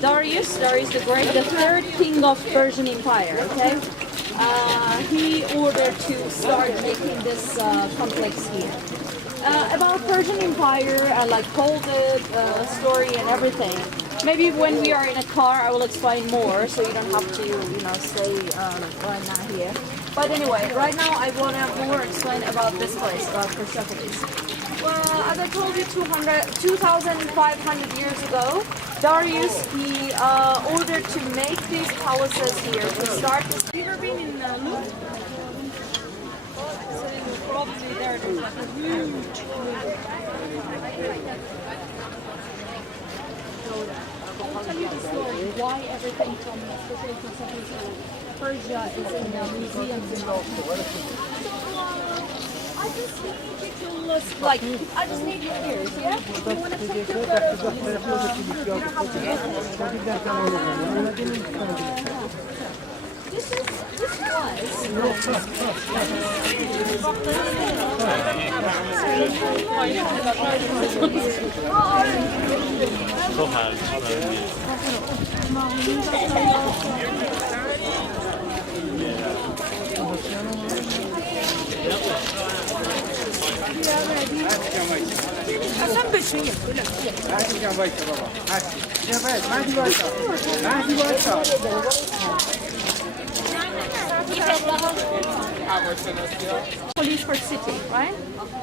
Darius the Great, the third king of Persian Empire. Okay, he ordered to start making this complex here. About Persian Empire, like whole the story and everything. Maybe when we are in a car, I will explain more, so you don't have to, stay right now here. But anyway, right now I want to more explain about this place, about Persepolis. Well, as I told you, 2,500 years ago, Darius, he ordered to make these palaces here to start. Have you ever been in Lut? So probably there's like a huge. I'll tell you the story why everything from especially from Persia is in the museums and all. I just need you to look like I just need your ears, yeah? You want to take your photos, you don't have to get اصلا بشین هرچی کم وایسا بابا هرچی مهدی وایسا Police for city, right?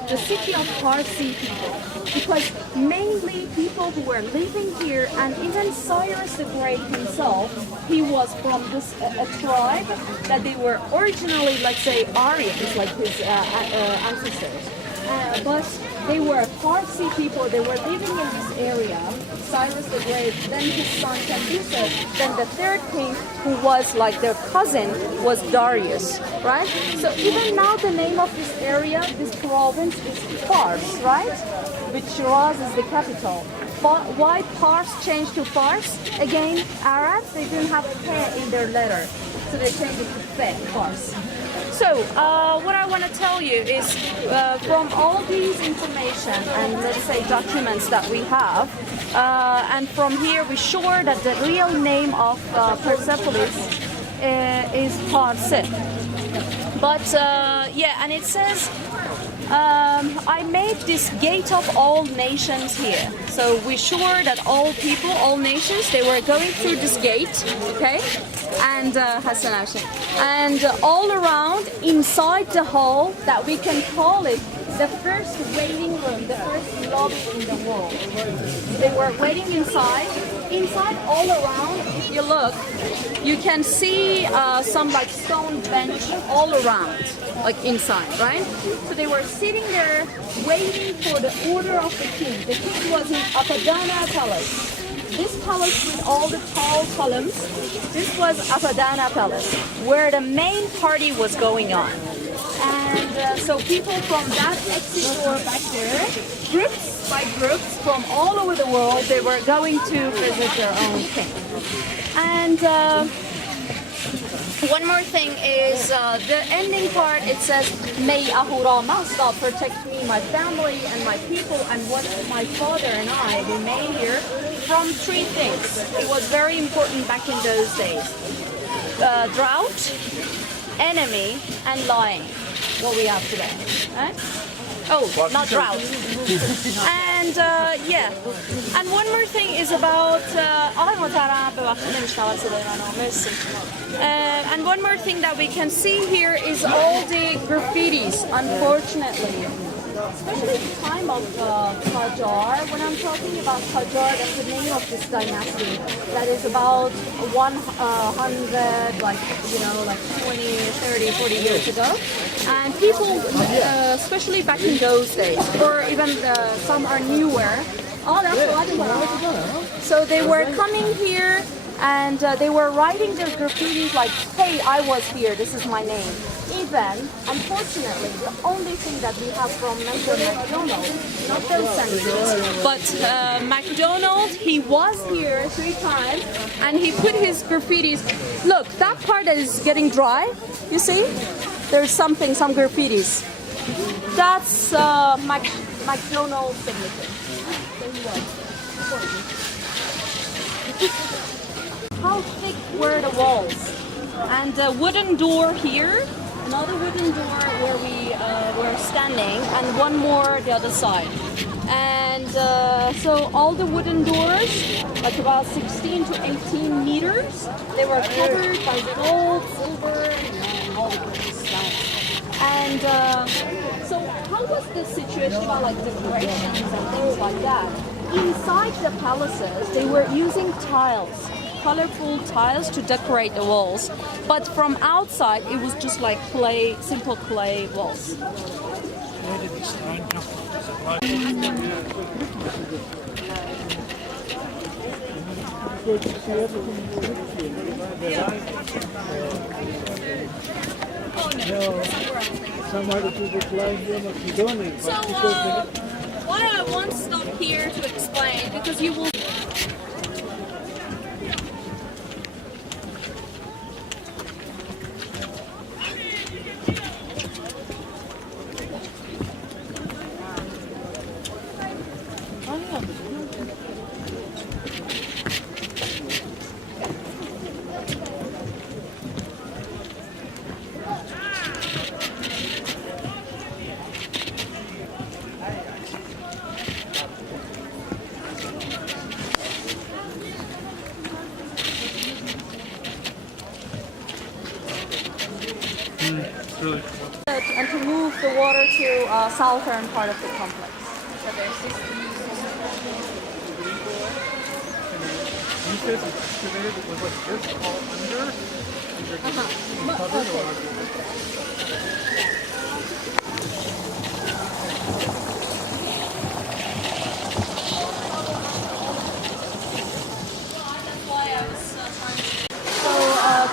The city of Parsi people, because mainly people who were living here, and even Cyrus the Great himself, he was from this a tribe that they were originally, let's say, Aryans, like his ancestors, but they were Parsi people. They were living in this area. Cyrus the Great, then his son Cambyses, then the third king, who was like their cousin, was Darius, right? So even now the name of this area, this province, is Fars, right? With Shiraz is the capital. But why Pars changed to Fars? Again, Arabs, they didn't have K in their letter, so they changed it to Fe, Fars. So, what I want to tell you is, from all these information and let's say documents that we have, and from here we're sure that the real name of Persepolis is Parse. But yeah, and it says, I made this gate of all nations here. So we're sure that all people, all nations, they were going through this gate, okay? And and all around inside the hall, that we can call it the first waiting room, the first lobby in the world. They were waiting inside. Inside, all around, if you look, you can see some like stone bench all around, like inside, right? So they were sitting there waiting for the order of the king. The king was in Apadana Palace. This palace with all the tall columns, this was Apadana Palace, where the main party was going on. And so people from that exit door back there, groups by groups from all over the world, they were going to visit their own king. And one more thing is the ending part, it says, may Ahura Mazda protect me, my family, and my people, and what my father and I remain here from three things. It was very important back in those days. Drought, enemy, and lying. What we have today. Right? Oh, not drought. And yeah. And one more thing is about and one more thing that we can see here is all the graffitis, unfortunately. Especially the time of Qajar. When I'm talking about Qajar, that's the name of this dynasty. That is about 100, like 20, 30, 40 years ago. And people, especially back in those days, or even some are newer. Oh, that's so they were coming here and they were writing their graffitis like, hey, I was here, this is my name. In then, unfortunately, the only thing that we have from Mr. McDonald, not those sentences, but McDonald, he was here 3 times and he put his graffitis. Look, that part is getting dry, you see? There's some graffitis. That's McDonald's signature. There he was. How thick were the walls? And a wooden door here, another wooden door where we were standing, and one more the other side. And so all the wooden doors, like about 16 to 18 meters, they were covered by gold, silver, and all this stuff. And so how was the situation about like decorations and things like that? Inside the palaces, they were using tiles, colorful tiles to decorate the walls. But from outside, it was just like clay, simple clay walls. So why I want to stop here to explain, because you will. And to move the water to southern part of the complex. So there's this. You said it's excavated, was like this all under?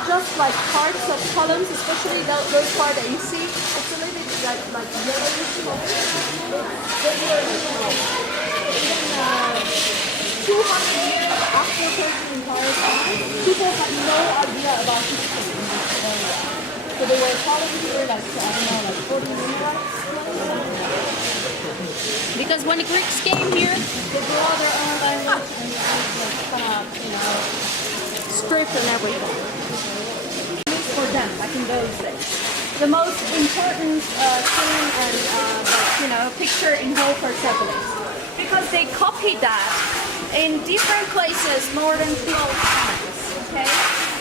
Just like parts of columns, especially those parts that you see, it's a little bit like yellowish. Even 200 years after Persian Empire time, people had no idea about history in this area. So they were calling here like, I don't know, like 40 minutes. Because when the Greeks came here, they brought their own language and kind of, script and everything. For them, back in those days. The most important scene and picture in whole Persepolis, because they copied that in different places more than 12 times. Okay,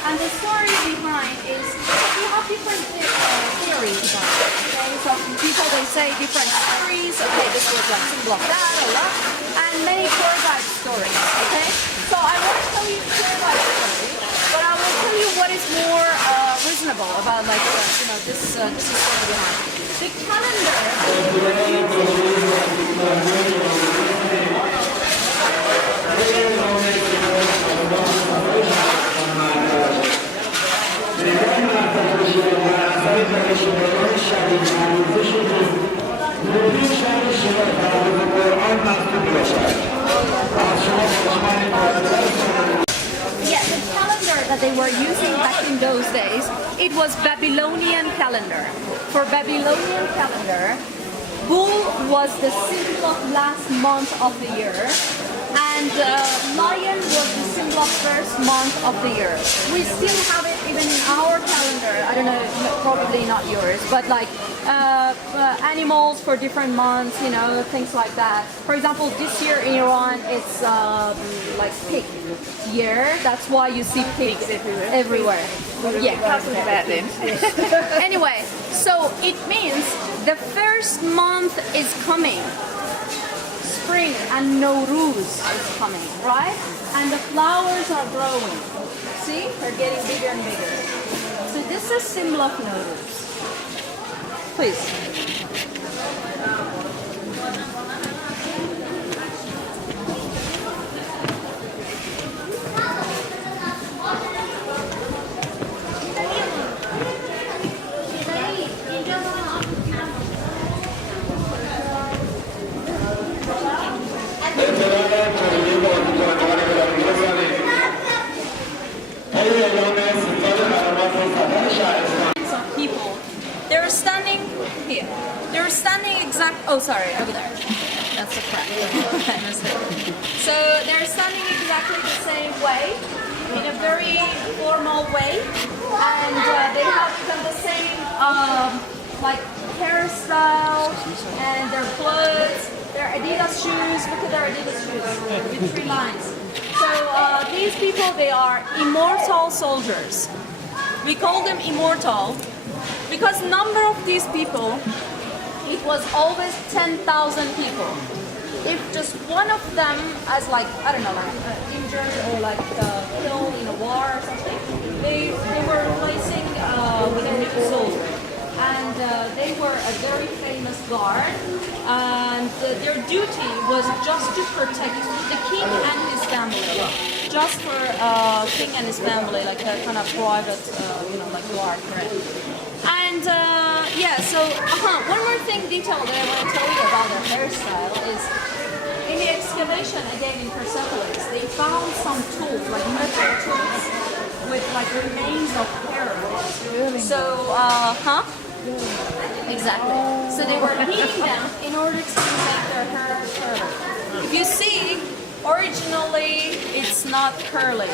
and the story behind is we have different theories about it. Okay, so people they say different stories. Okay, this was like symbol of that or that, and many tour guide stories. Okay, so I won't tell you tour guide story, but I will tell you what is more reasonable about like this story behind the calendar. Yeah, the calendar that they were using back in those days, it was Babylonian calendar. For Babylonian calendar, bull was the symbol of last month of the year, and lion was the symbol of first month of the year. We still have it even in our calendar. I don't know, probably not yours, but like animals for different months, things like that. For example, this year in Iran, it's like pig year. That's why you see pigs everywhere. Yeah, Talking about them. Anyway, so it means the first month is coming. Spring and Nowruz is coming, right? And the flowers are growing. See? They're getting bigger and bigger. So this is symbol of Nowruz. Please. Oh, sorry, over there. That's the crap. I missed it. So they're standing exactly the same way, in a very formal way, and they have done the same like hairstyle and their clothes, their Adidas shoes. Look at their Adidas shoes with 3 lines. So these people, they are immortal soldiers. We call them immortal because number of these people, it was always 10,000 people. If just one of them as like, I don't know, like injured or like killed in a war or something, they were replacing with a new soldier. And they were a very famous guard, and their duty was just to protect the king and his family. Just for king and his family, like a kind of private, like guard. And yeah, so one more thing, detail that I want to tell you about their hairstyle is in the excavation again in Persepolis, they found some tools, like metal tools, with like remains of hair. So, Exactly. So they were heating them in order to make their hair curly. If you see, originally it's not curly,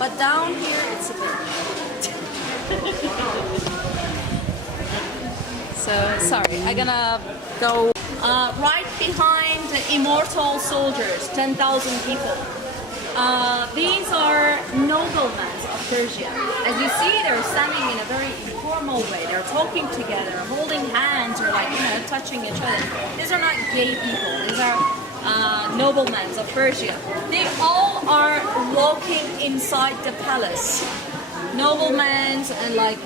but down here it's a bit. So sorry, I'm gonna go right behind the immortal soldiers, 10,000 people. These are noblemen of Persia. As you see, they're standing in a very informal way. They're talking together, holding hands, or like touching each other. These are not gay people. These are noblemen of Persia. They all are walking inside the palace. Noblemen and like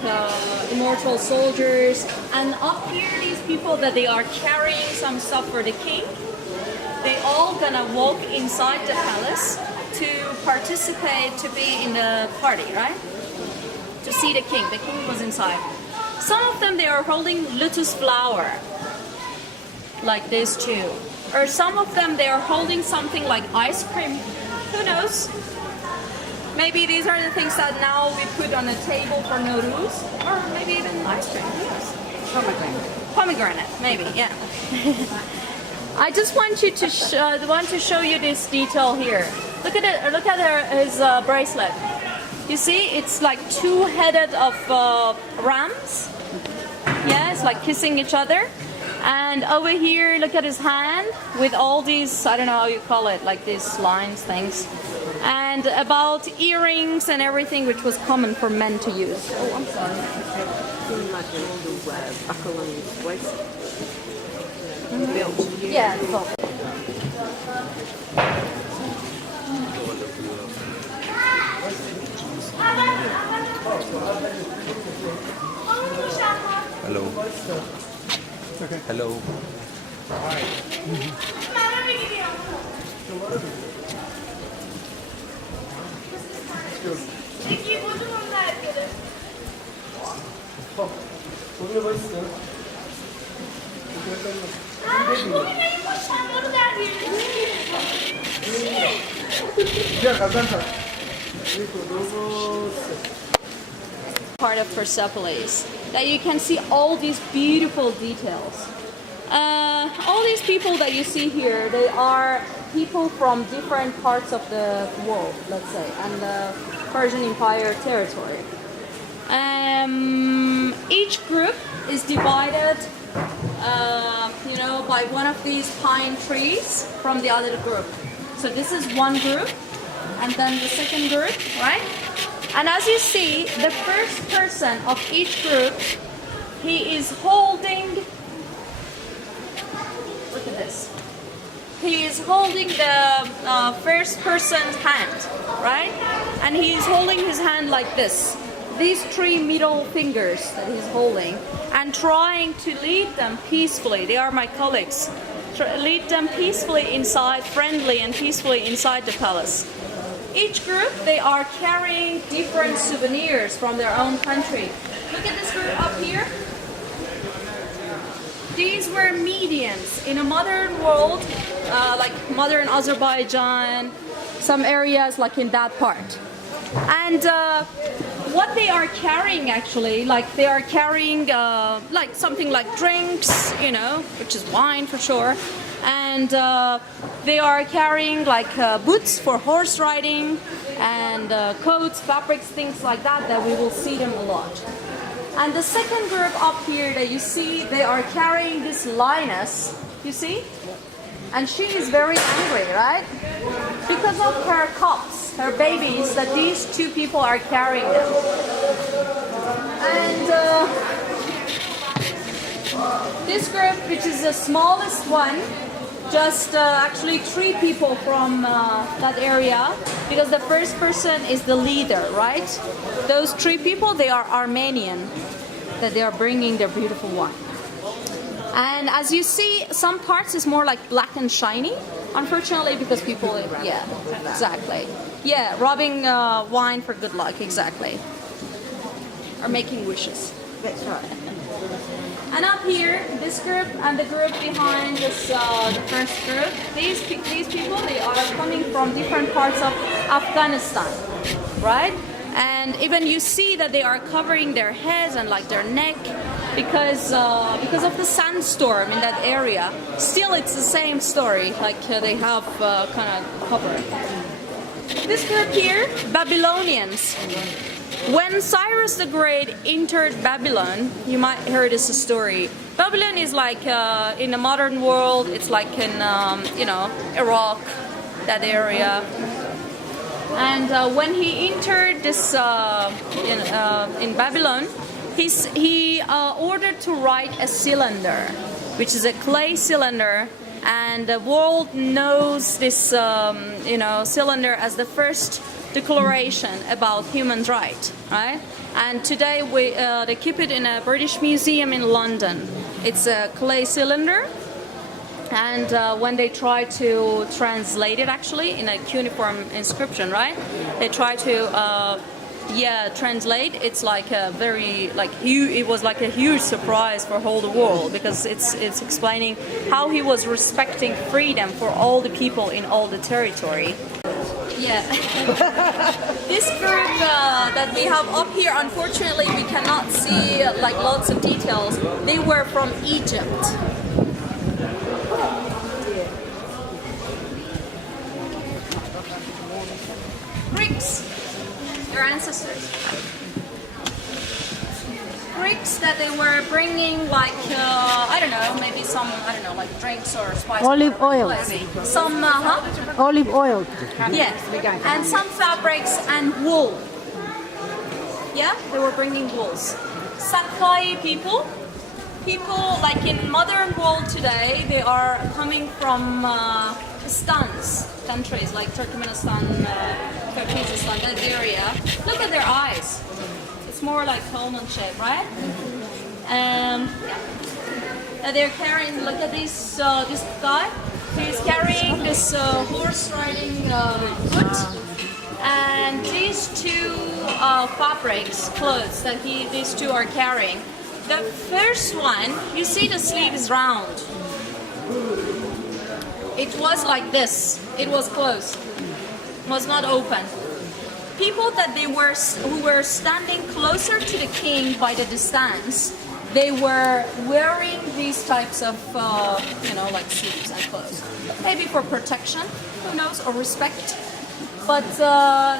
immortal soldiers. And up here, these people that they are carrying some stuff for the king. They all gonna walk inside the palace to participate, to be in the party, right? To see the king. The king was inside. Some of them, they are holding lotus flower, like this too. Or some of them, they are holding something like ice cream. Who knows? Maybe these are the things that now we put on a table for Nowruz, or maybe even ice cream. Who knows? Pomegranate. Pomegranate, maybe, yeah. I just want you to show you this detail here. Look at it. Look at his bracelet. You see, it's like 2-headed of rams. Yeah, it's like kissing each other. And over here, look at his hand with all these, I don't know how you call it, like these lines, things. And about earrings and everything, which was common for men to use. Oh, I'm sorry. Yeah, the belt. Hello. Okay. Hello. Part of Persepolis, that you can see all these beautiful details. All these people that you see here, they are people from different parts of the world, let's say, and the Persian Empire territory. Each group is divided, by one of these pine trees from the other group. So this is one group, and then the second group, right? And as you see, the first person of each group, he is holding, look at this. He is holding the first person's hand, right? And he is holding his hand like this. These 3 middle fingers that he's holding, and trying to lead them peacefully. They are my colleagues. Lead them peacefully inside, friendly and peacefully inside the palace. Each group, they are carrying different souvenirs from their own country. Look at this group up here. These were medians in a modern world, like modern Azerbaijan, some areas like in that part. And what they are carrying actually, like they are carrying like something like drinks, you know, which is wine for sure, and they are carrying like boots for horse riding, and coats, fabrics, things like that, that we will see them a lot. And the second group up here that you see, they are carrying this lioness, you see? And she is very angry, right? Because of her cubs, her babies, that these two people are carrying them. And this group, which is the smallest one, just actually 3 people from that area, because the first person is the leader, right? Those 3 people, they are Armenian, that they are bringing their beautiful wine. And as you see, some parts is more like black and shiny, unfortunately, because people, yeah, exactly. Yeah, rubbing wine for good luck, exactly. Or making wishes. That's right. And up here, this group and the group behind this, the first group, these people, they are coming from different parts of Afghanistan, right? And even you see that they are covering their heads and like their neck because of the sandstorm in that area. Still, it's the same story, like they have kind of covered. This group here, Babylonians. When Cyrus the Great entered Babylon, you might heard this story. Babylon is like in the modern world, it's like in you know, Iraq, that area. And when he entered this in Babylon, he ordered to write a cylinder, which is a clay cylinder, and the world knows this you know, cylinder as the first declaration about human rights, right? And today they keep it in a British museum in London. It's a clay cylinder, and when they try to translate it actually in a cuneiform inscription, right? They try to translate. It's like a very huge. It was like a huge surprise for whole the world, because it's explaining how he was respecting freedom for all the people in all the territory. Yeah. This group that we have up here, unfortunately, we cannot see like lots of details. They were from Egypt. Greeks, their ancestors. Greeks that they were bringing like I don't know, maybe some like drinks or spices. Olive oil. Some Olive oil. yes, and some fabrics and wool. Yeah, they were bringing wools. Sakai people like in modern world today, they are coming from Stans countries like Turkmenistan, Kyrgyzstan, that area. Look at their eyes. It's more like almond shape, right? They're carrying. Look at this guy. He's carrying this horse riding foot, and these 2 fabrics, clothes that these 2 are carrying. The first one, you see the sleeve is round. It was like this. It was closed. It was not open. People that who were standing closer to the king by the distance, they were wearing these types of like sleeves and clothes. Maybe for protection, who knows, or respect. But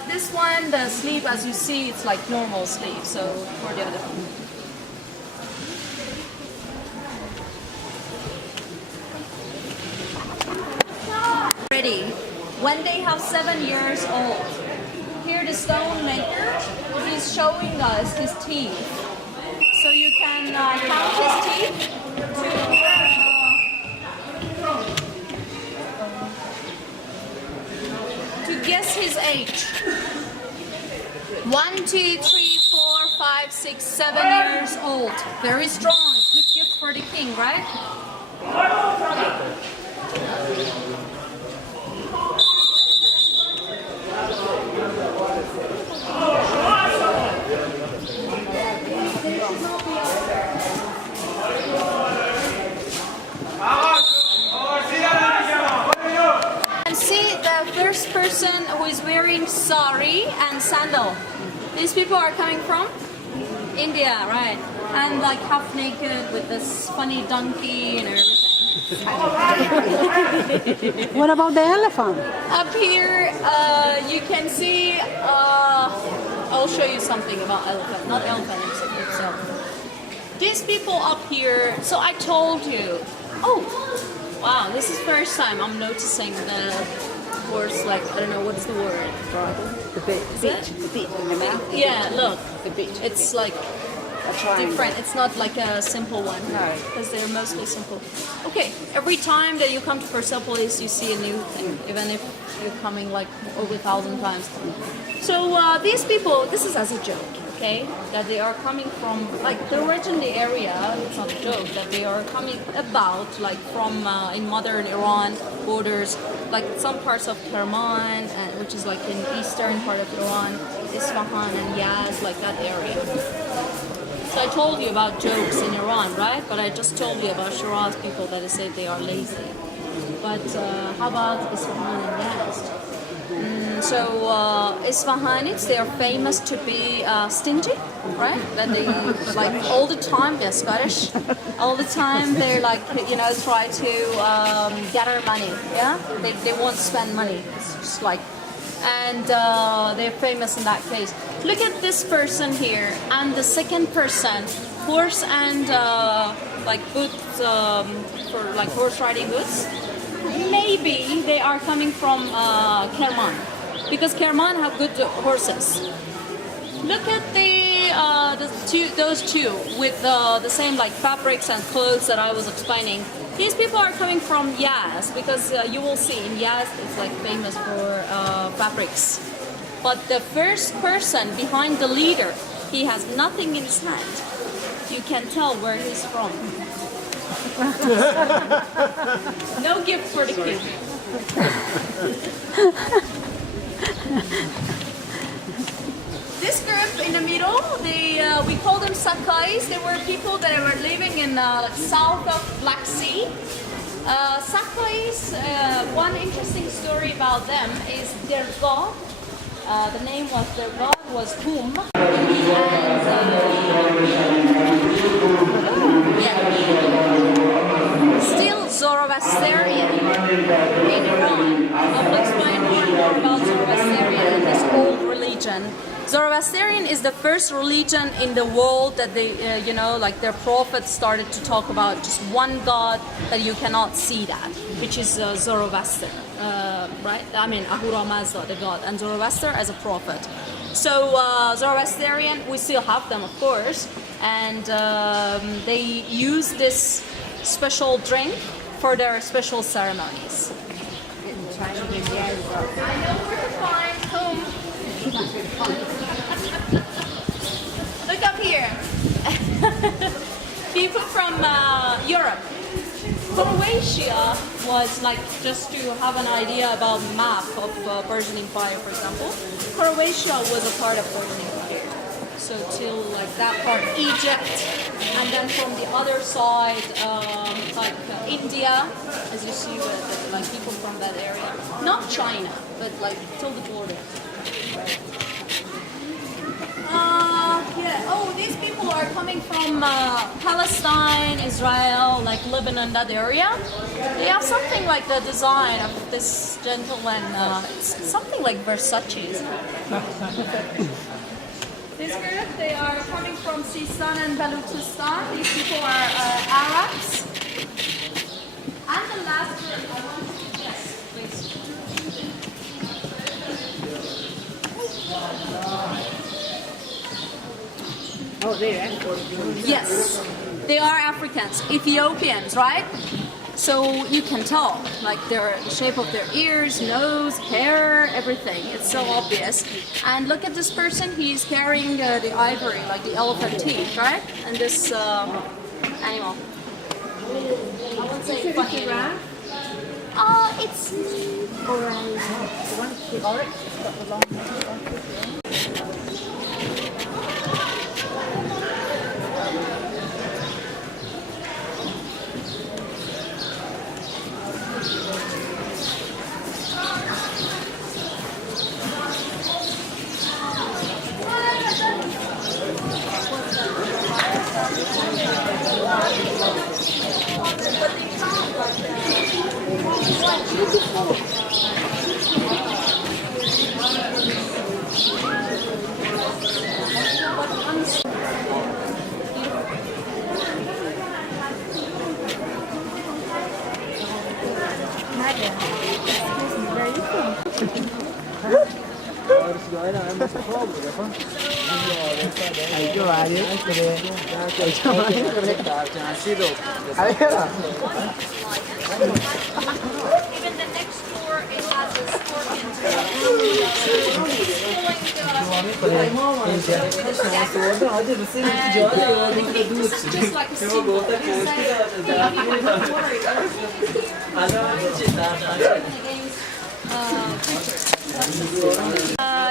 this one, the sleeve, as you see, it's like normal sleeve. So for the other one. Ready. When they have 7 years old. Here the stone maker, he's showing us his teeth. So you can count his teeth to guess his age. 1, 2, 3, 4, 5, 6, 7 years old. Very strong. Good gift for the king, right? And see the first person who is wearing sari and sandal. This These people are coming from India, right? And like half naked with this funny donkey and everything. What about the elephant? Up here, you can see. I'll show you something about elephant, not elephant itself. These people up here. So I told you. Oh, wow! This is first time I'm noticing the horse. Like I don't know what's the word. The beach. The beach in the mouth. Yeah, look. The beach. It's like different. It's not like a simple one. No. Because they're mostly simple. Okay, every time that you come to Persepolis, you see a new thing, even if you're coming like over 1,000 times. So these people, this is as a joke, okay? That they are coming from, like the original area, it's not a joke, that they are coming about like from in modern Iran borders, like some parts of Kerman, which is like in eastern part of Iran, Isfahan and Yaz, like that area. So I told you about jokes in Iran, right? But I just told you about Shiraz people that say they are lazy. But how about Isfahan and Yazd? So Isfahanids, they are famous to be stingy, right? That they like all the time, they're Scottish. All the time they're like, you know, try to gather money, yeah? They won't spend money. It's just like, and they're famous in that case. Look at this person here, and the second person, horse and like boots for like horse riding boots. Maybe they are coming from Kerman, because Kerman have good horses. Look at those two with the same like fabrics and clothes that I was explaining. These people are coming from Yaz, because you will see in Yaz it's like famous for fabrics. But the first person behind the leader, he has nothing in his hand. You can tell where he's from. No gift for the kid. This group in the middle, we call them Sakais. They were people that were living in south of Black Sea. Sakais, one interesting story about them is their god. The name of their god was Hum. Still Zoroastrian in Iran. I'll explain more about Zoroastrian and this old religion. Zoroastrian is the first religion in the world that they, you know, like their prophets started to talk about just one God that you cannot see that, which is Zoroaster, right? I mean, Ahura Mazda, the God, and Zoroaster as a prophet. So Zoroastrian, we still have them, of course, and they use this special drink for their special ceremonies. I know where to find whom. Look up here. People from Europe. Croatia was like, just to have an idea about map of Persian Empire, for example. Croatia was a part of Persian Empire. So till like that part, Egypt, and then from the other side, like India, as you see, with like people from that area. Not China, but like till the border. Yeah. Oh, these people are coming from Palestine, Israel, like Lebanon, that area. They have something like the design of this gentleman. It's something like Versace, isn't it? This group, they are coming from Sistan and Baluchistan. These people are Arabs. And the last group, I want to, yes, please. Oh, there. Yes, they are Africans, Ethiopians, right? So you can tell, like the shape of their ears, nose, hair, everything. It's so obvious. And look at this person, he's carrying the ivory, like the elephant teeth, right? And this animal. I won't say fucking rat. It's orange. The one with orange, got the long. Even the next door, it has a scorpion this is just like a symbol.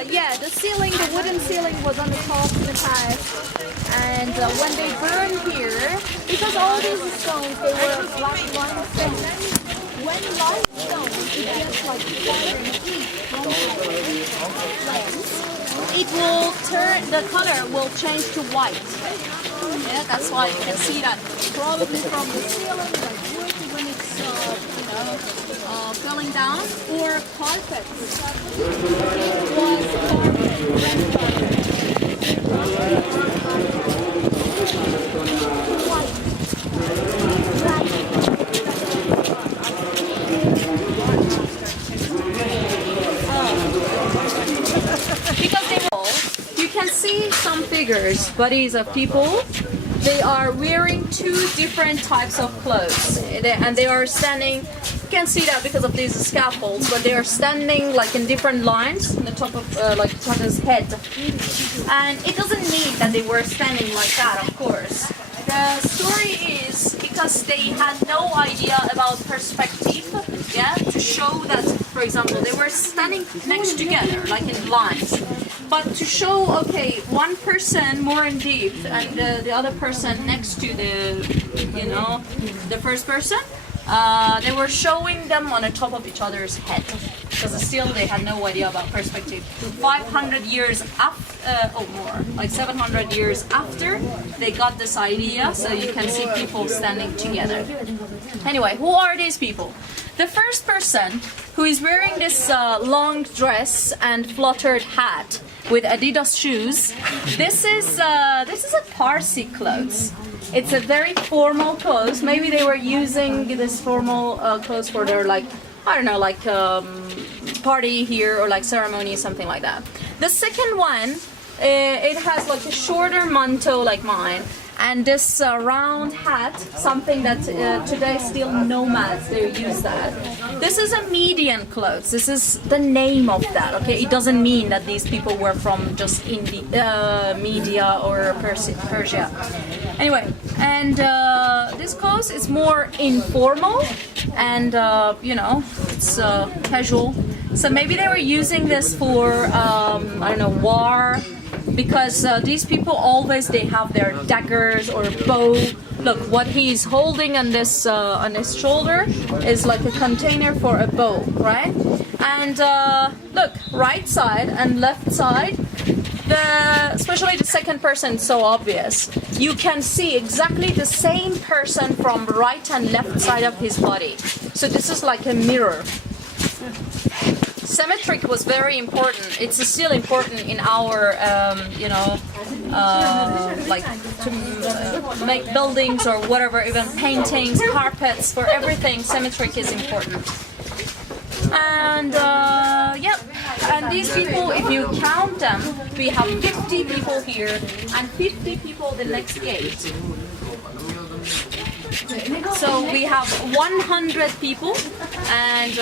Yeah, the ceiling, the wooden ceiling was on the top in the past, and when they burned here, because all these stones, they were black limestone. When limestone, it gets like fire and heat from it will turn, the color will change to white. Yeah, that's why you can see that probably from the ceiling, like wood, when it's falling down, or carpet. Because you can see some figures, bodies of people. They are wearing two different types of clothes, and they are standing. You can see that because of these scaffolds, but they are standing like in different lines on the top of like each other's head. And it doesn't mean that they were standing like that, of course. The story is because they had no idea about perspective, yeah, to show that, for example, they were standing next together, like in lines. But to show, okay, one person more in depth and the other person next to the, the first person, they were showing them on the top of each other's head. Because still they had no idea about perspective. 500 years after, or more, like 700 years after, they got this idea, so you can see people standing together. Anyway, who are these people? The first person, who is wearing this long dress and fluttered hat with Adidas shoes, this is a Parsi clothes. It's a very formal clothes. Maybe they were using this formal clothes for their, like, I don't know, like party here or like ceremony, something like that. The second one, it has like a shorter manto like mine, and this round hat, something that today still nomads, they use that. This is a Median clothes. This is the name of that, okay? It doesn't mean that these people were from just Media or Persia. Anyway, and this clothes is more informal and, it's casual. So maybe they were using this for, I don't know, war, because these people always, they have their daggers or bow. Look, what he's holding on this on his shoulder is like a container for a bow, right? And look, right side and left side, especially the second person, so obvious. You can see exactly the same person from right and left side of his body. So this is like a mirror. Symmetric was very important. It's still important in our, like to make buildings or whatever, even paintings, carpets, for everything. Symmetric is important. And and these people, if you count them, we have 50 people here and 50 people the next gate. So we have 100 people, and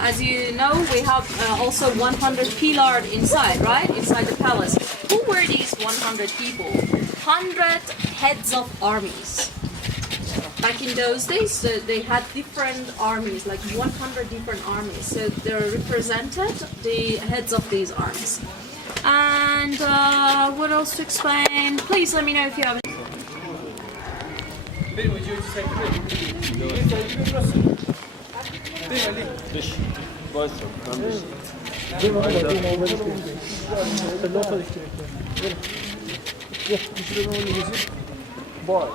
as you know, we have also 100 pillars inside, right? Inside the palace. Who were these 100 people? 100 heads of armies. Back in those days, they had different armies, like 100 different armies. So they represented the heads of these armies. And what else to explain? Please let me know if you have any. Benim videoyu çekmedim. Videoyu çekmedim burası. Değil Ali. Dış. Boş. boy.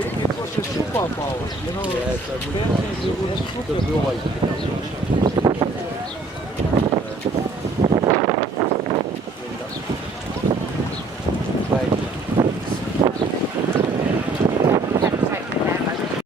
It was a superpower, you know. Yes, I would.